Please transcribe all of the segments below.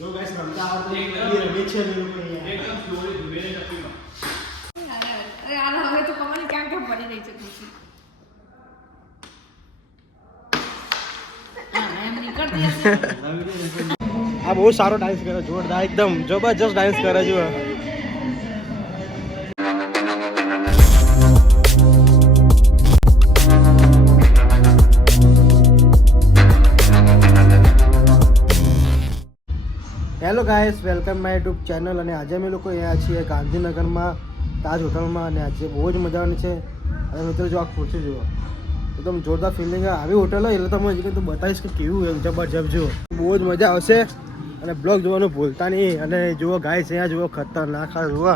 જો ગાઈસ રમતા આવડતું રમે છે એકદમ સ્લોલી ધીમે ટપીમાં. અરે હવે તો કમાની ક્યાં પડી રહી છે ખુશી. એમ નીકળતી હશે. આ બહુ સારો ડાન્સ કરે, જોરદાર એકદમ જબરજસ્ત ડાન્સ કરે છે. Hello guys, welcome my YouTube channel. અને આજે અમે લોકો અહીંયા છીએ ગાંધીનગરમાં તાજ હોટલમાં. અને આજે બહુ જ મજા આવવાની છે. અને મિત્રો જો આ ખુરશી જુઓ, એકદમ જોરદાર ફિલિંગ. આવી હોટલ હોય એટલે તમને હજી તો બતાવીશ કે કેવું એમ જબરજસ્ત જુઓ, બહુ જ મજા આવશે. અને બ્લોગ જોવાનું ભૂલતા નહીં. અને જુઓ ગાઈસ, અહીંયા જુઓ ખતરનાક જુઓ,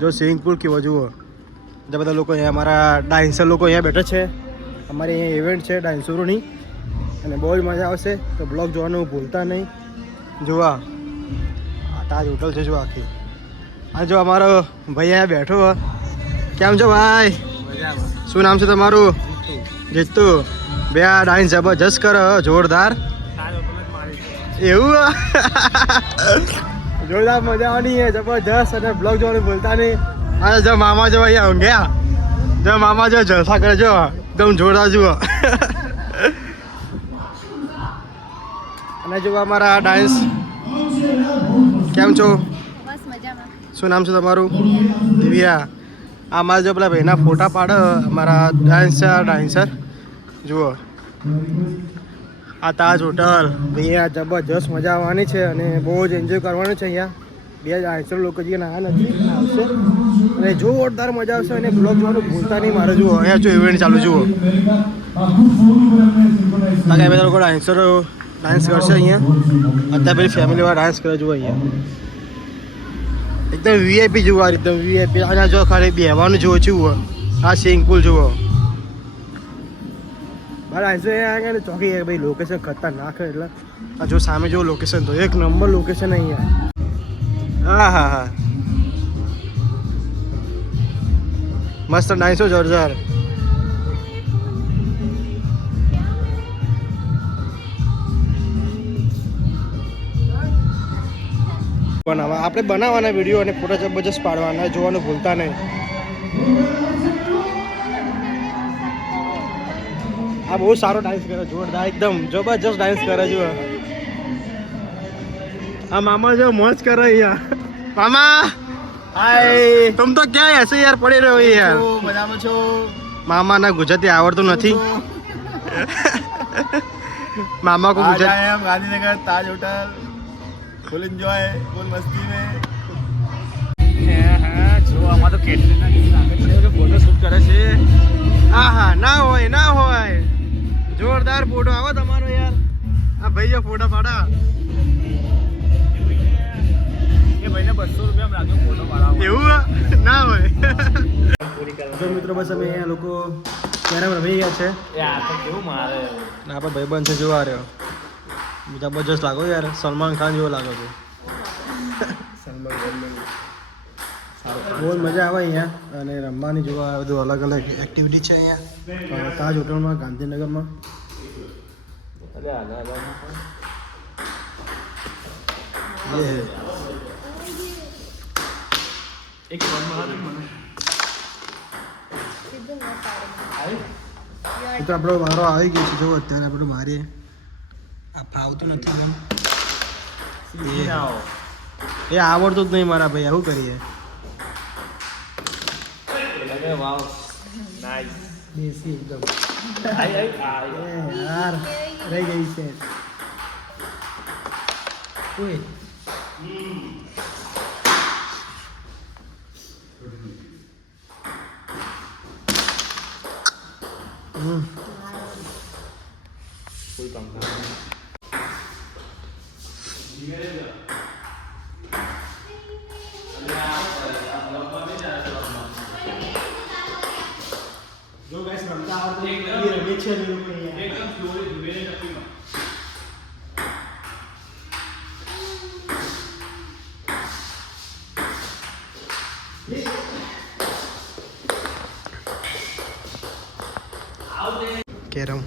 જો સ્વિમિંગ પુલ કેવો જુઓ. જે બધા લોકો અહીંયા અમારા ડાન્સર લોકો અહીંયા બેઠા છે. અમારી અહીંયા ઇવેન્ટ છે ડાન્સરોની અને બહુ જ મજા આવશે. તો બ્લોગ જોવાનું ભૂલતા નહીં. જોવા આ તાજ હોટલ છે જો આખી. આ જો અમારો ભાઈ અહીંયા બેઠો. કેમ છો ભાઈ? શું નામ છે તમારું? જીતુ. બે આ ડાન્સ જબરજસ્ત કરો, જોરદાર. એવું જોરદાર મજા આવવાની છે, જબરજસ્ત. અને બ્લોગ જોવાનું ભૂલતા નહીં. અને જો મામા જો અહીંયા ઊંઘ્યા, જો મામા જો જલસા કરે જો એકદમ જોરદાર જુઓ. અને જો અમારા ડાન્સ. કેમ છો? બસ મજામાં. શું નામ છે તમારું? દિવ્યા. આ મારા જો પેલા ભાઈના ફોટા પાડે અમારા ડાન્સર જુઓ. આ તાજ હોટલ અહીંયા જબરજસ્ત મજા આવવાની છે અને બહુ જ એન્જોય કરવાનું છે. અહીંયા બે ડાન્સર લોકો જે ના નથી આવશે અને જોરદાર મજા આવશે. અને બ્લોગ જોવાનું ભૂલતા નહીં મારે. જુઓ અહીંયા જો ઇવેન્ટ ચાલુ જુઓ. બાકી બધા લોકો ડાન્સરો ડાન્સ કરશે અહીંયા. અત્યારે પેલી ફેમિલીવાળા ડાન્સ કરે જુઓ અહીંયા. એકદમ વીઆઈપી જુઓ, આ એકદમ વીઆઈપી. અને જો ખાલી બેહવાનું જુઓ જુઓ. આ સ્વિમિંગ પુલ જુઓ. મારા ડાન્સર અહીંયા ને ચોકી ભાઈ લોકેશન ખતરનાક એટલે આ જો સામે જો લોકેશન તો એક નંબર લોકેશન અહીંયા. હા હા હા, મસ્ત ડાન્સો જોરદાર. આપણે બનાવવાના વિડીયો અને ફોટા જબરજસ્ત પાડવાના, જોવાનું ભૂલતા નહીં. આ બહુ સારો ડાન્સ કરે, જોરદાર એકદમ જબરજસ્ત ડાન્સ કરે છે. આ મામા જો મોજ કરે અહીંયા. મામા હાય, तुम तो क्या ऐसे यार पड़े रहो यार. મજામાં છો? મામાના ગુજરાતી આવડતું નથી. मामा को आज आए हम गांधीनगर ताज होटल, फुल एंजॉय, फुल मस्ती में. જો આમાં તો કેટલી ફોટો શૂટ કરે છે. હા હા, ના હોય ના હોય, જોરદાર ફોટો આવો તમારો યાર. આ ભાઈ જો ફોટા પાડા. એ ભાઈને 200 રૂપિયા લાગ્યો ફોટો પાડવા. એવું ના હોય. જો મિત્રો બસ અમે અહીંયા લોકો કેરમ રમી ગયા છે. એ આ તો કેવું મારે. આપણે ભાઈબંધ છે જોવા રહ્યો. જબરજસ્ત લાગો યાર, સલમાન ખાન જેવો લાગો છો. બહુ જ મજા આવે અહીંયા. અને રમવાની જોવા બધું અલગ અલગ એક્ટિવિટી છે અહીંયા તાજ હોટલમાં ગાંધીનગરમાં. એક તો આપણો વારો આવી ગયો છે. જો અત્યારે આપણે મારીએ. આ ફાવતું નથી મને. એ આવડતું જ નહીં મારા ભાઈ, શું કરીએ. વાવ નાઈસ. દેશી એકદમ. આઈ યાર રહી ગઈ છે. ઓય ફૂલ પંખા. જો ગાઈસ રમતા આવડતું રમે છે એકદમ સ્લોલી ધીમે ટપીમાં. કેરમ.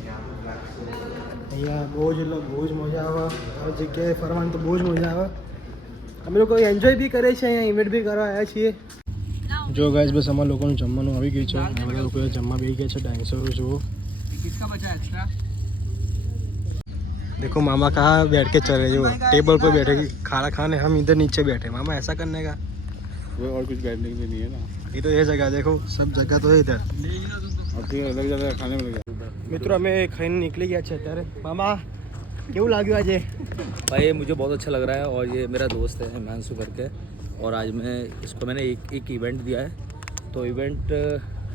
અહીંયા બહુ જ એટલે બહુ જ મજા આવે. આ જગ્યાએ ફરવાની તો બહુ જ મજા આવે. અમે લોકો એન્જોય બી કરીએ છીએ, અહીંયા ઇવેન્ટ બી કરવા આવ્યા છીએ. જો ગાઈસ બસ અમારા લોકોનું જમવાનું આવી ગયું છે. આ બધા લોકો જમવા બેસી ગયા છે. ડાયનોસરો જુઓ. देखो मामा कहाँ बैठ के चले जो टेबल पर बैठे खाना खाने, हम इधर नीचे बैठे. मामा ऐसा करने का वो और कुछ बैठने के लिए नहीं है ना. ये तो ये जगह देखो, सब जगह तो है इधर. और फिर अलग जगह खाने में लग जाता. मित्रों અમે ખાઈને નીકળી ગયા છે અત્યારે. मामा કેવું લાગ્યું આજે? भाई ये मुझे बहुत अच्छा लग रहा है और ये मेरा दोस्त है हिमांशु करके, और आज मैंने एक इवेंट दिया है. तो इवेंट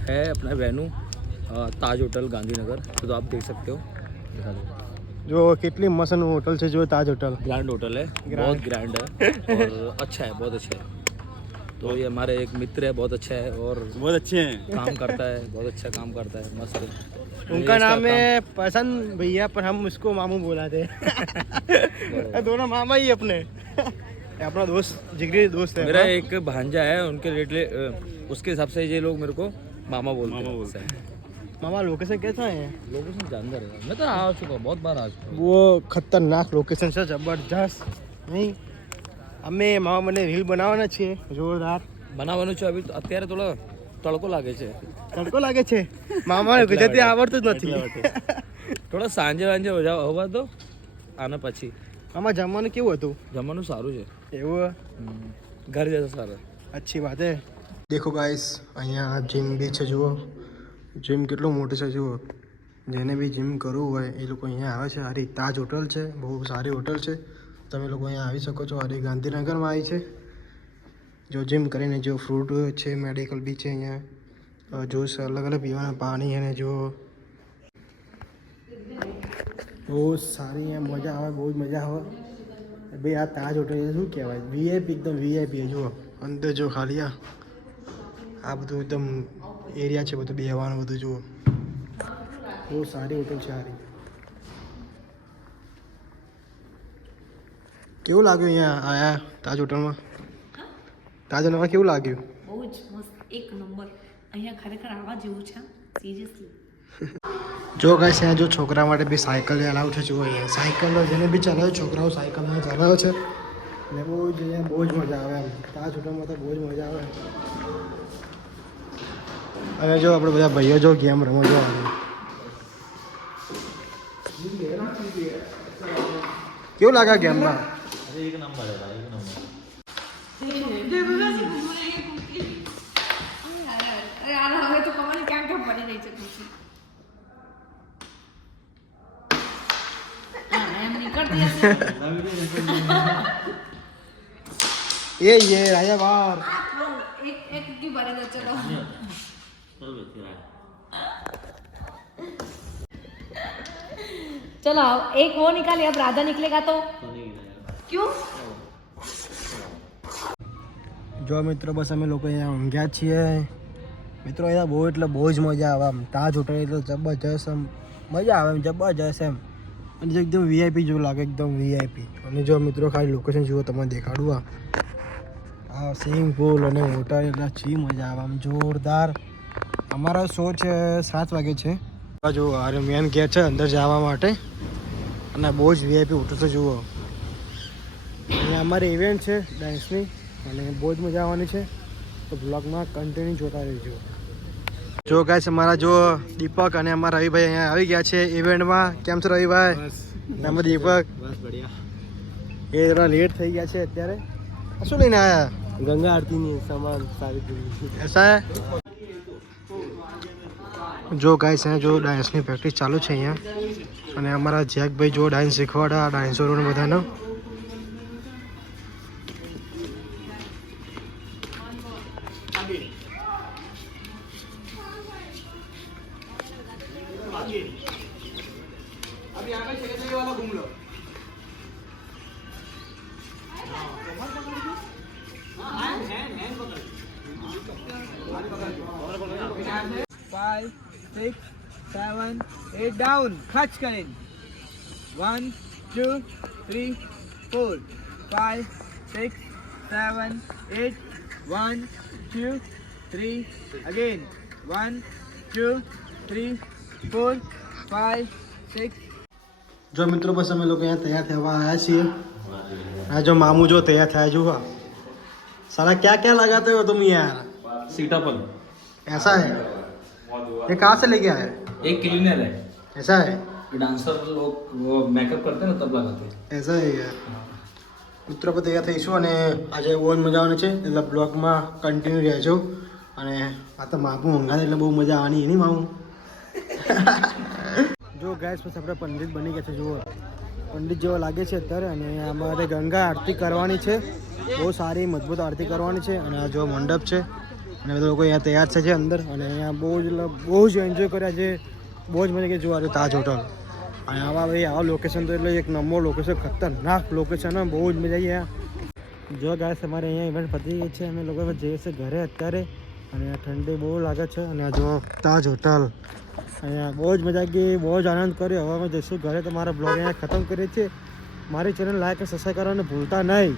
है अपना वेन्यू ताज होटल गांधीनगर, तो आप देख सकते हो. दिखा दो. जो कितनी मस्त होटल से जो ताज होटल ग्रैंड होटल है, बहुत ग्रैंड है और अच्छा है, बहुत अच्छा है. तो ये हमारे एक मित्र है, बहुत अच्छा है और बहुत अच्छे हैं. काम करता है, बहुत अच्छा काम करता है, मस्त है. उनका नाम है पसंद भैया, पर हम उसको मामू बुलाते हैं. दोनों मामा ही अपने. अपना दोस्त, जिगरी दोस्त है. मेरा एक भांजा है, उनके उसके हिसाब से ये लोग मेरे को मामा बोलते हैं. मामा लोकेशन कैसा है? लोकेशन जानदार है, मैं तो आ चुका हूँ, बहुत बार आ चुका हूँ. वो खतरनाक लोकेशन છે, જબરજસ્ત. નહીં અમે મામા મને રીલ બનાવવાના છીએ જોરદાર. બનાવવાનું છે અભી, અત્યારે થોડો તડકો લાગે છે. તડકો લાગે છે. મામાને ગુજરાતી આવડતું જ નથી. થોડો સાંજે વાંજે હોવા દો, આના પછી. મામા જમવાનું કેવું હતું? જમવાનું સારું છે, એવું ઘર જતા સારું. अच्छी बात है. देखो गाइस અહીંયા જીમ બી છે. જુઓ જીમ કેટલું મોટું છે. જુઓ જેને બી જીમ કરવું હોય એ લોકો અહીંયા આવે છે. આ તાજ હોટલ છે, બહુ સારી હોટલ છે. તમે લોકો અહીંયા આવી શકો છો. આ ગાંધીનગરમાં આવી છે. જો જીમ કરીને જો ફ્રૂટ છે, મેડિકલ બી છે. અહીંયા જ્યુસ અલગ અલગ પીવાના, પાણી અને જો બહુ સારી અહીંયા મજા આવે, બહુ જ મજા આવે. ભાઈ આ તાજ હોટલ શું કહેવાય, વીઆઈપી, એકદમ વીઆઈપી. જુઓ અંદર જો ખાલી આ બધું એકદમ એરિયા છે, બધું બેહવાનું બધું. જુઓ બહુ સારી હોટલ છે. સારી. કેવું લાગ્યું અહીંયા આયા તાજ હોટલમાં? તાજ હોટલમાં કેવું લાગ્યું? બહુ જ મસ્ત, એક નંબર. અહીંયા ખરેખર આવવા જેવું છે, સિરિયસલી. જો ગાઈસ અહીંયા જો છોકરા માટે બી સાયકલ અલાઉ છે. જુઓ અહીંયા સાયકલ જેને બી ચલાવે, છોકરાઓ સાયકલમાં ચલાવે છે. અને બહુ જ અહીંયા બહુ જ મજા આવે એમ. તાજ હોટલમાં તો બહુ જ મજા આવે. અને જો આપણે બધા ભાઈઓ જો ગેમ રમો. જો કેવું લાગે ગેમમાં? એક નંબર है भाई, एक नंबर. અરે યાર હવે તો કમાલ ક્યાં ક્યાં પડી રહી છે ખુશી. એમ નીકળતી હશે. ये राजा बार એક એક કી ભરે દો. ચલો चलो एक वो निकालिए, अब राधा निकलेगा तो क्यों? જો મિત્રો બસ અમે લોકો અહીંયા ઊંઘ્યા છીએ. મિત્રો અહીંયા બહુ એટલે બહુ જ મજા આવે આમ. તાજ હોટલ એટલે જબરજસ્ત આમ મજા આવે એમ, જબરજસ્ત એમ. અને જો એકદમ વીઆઈપી જેવું લાગે, એકદમ વીઆઈપી. અને જો મિત્રો ખાલી લોકેશન જુઓ, તમને દેખાડું. આ સ્વિમિંગ પુલ અને હોટલ એટલે છી મજા આવે આમ જોરદાર. અમારો શો છે 7 વાગે છે. જો આ મેન ગેટ છે અંદર જવા માટે. અને બહુ જ વીઆઈપી હોટલ છે. જુઓ અહીંયા અમારી ઇવેન્ટ છે ડાન્સની, અને બહુ જ મજા આવવાની છે. તો બ્લોગમાં કન્ટિન્યુ જોતા રહેજો. જો ગાઈસ અમારા જો દીપક અને અમારા રવિભાઈ અહીંયા આવી ગયા છે ઇવેન્ટમાં. કેમ છો રવિભાઈ? અમે દીપક. बस बढ़िया. એ જરા લેટ થઈ ગયા છે અત્યારે. શું લઈને આવ્યા? ગંગા આરતીની સામાન સારી. એસા હે? જો ગાઈસ અહીંયા જો ડાન્સની પ્રેક્ટિસ ચાલુ છે અહીંયા. અને અમારા જેકભાઈ જો ડાન્સ શીખવાડા ડાન્સરોને બધાનો. Five, 6, 7, 8 down. Clutch करें. 1, 2, 3, 4, 5, 6, 7, 8. 1, 2, 3. Again. 1, 2, 3, 4, 5, 6. જો મિત્રો બસ અમે લોકો यहाँ तैयार થવા આવ્યા છીએ આ જો મામू जो तैयार થયા જો साला क्या क्या लगाते हो तुम यार सीताफल ऐसा है ये कहाँ से लेके आए एक क्लीनर है, ऐसा है डांसर लोग वो मेकअप करते हैं ना तब लगाते हैं. ऐसा है यार મિત્રો પર તૈયાર થઈશું અને આજે બહુ જ મજા આવવાની છે એટલે બ્લોગમાં કન્ટિન્યુ રહેજો અને આ તો મામું મંગાવે એટલે બહુ મજા આવવાની એની મામું જો ગેસ પછી આપણે પંડિત બની ગયા છે જુઓ પંડિત જેવો લાગે છે અત્યારે અને અમારે ગંગા આરતી કરવાની છે બહુ સારી મજબૂત આરતી કરવાની છે અને આ જો મંડપ છે અને બધા લોકો અહીંયા તૈયાર છે અંદર અને અહીંયા બહુ જ એન્જોય કર્યા છે બહુ જ મજા કરી જોવા છે તાજ હોટલ અને આવા લોકેશન તો એટલે એક નંબર લોકેશન ખતરનાક લોકેશન બહુ જ મજા આવી અહીંયા જો ગાય અમારે અહીંયા ઇવેન્ટ પતી ગઈ છે અમે લોકો જઈએ છીએ ઘરે અત્યારે અને ઠંડી બહુ લાગે છે અને આ જો તાજ હોટલ અહીંયા બહુ જ મજા ગઈ બહુ જ આનંદ કર્યો હવે અમે જઈશું ઘરે તો મારા બ્લોગ અહીંયા ખતમ કરીએ છીએ મારી ચેનલ લાઈક અને સબસ્ક્રાઈબ કરવાનું ભૂલતા નહીં.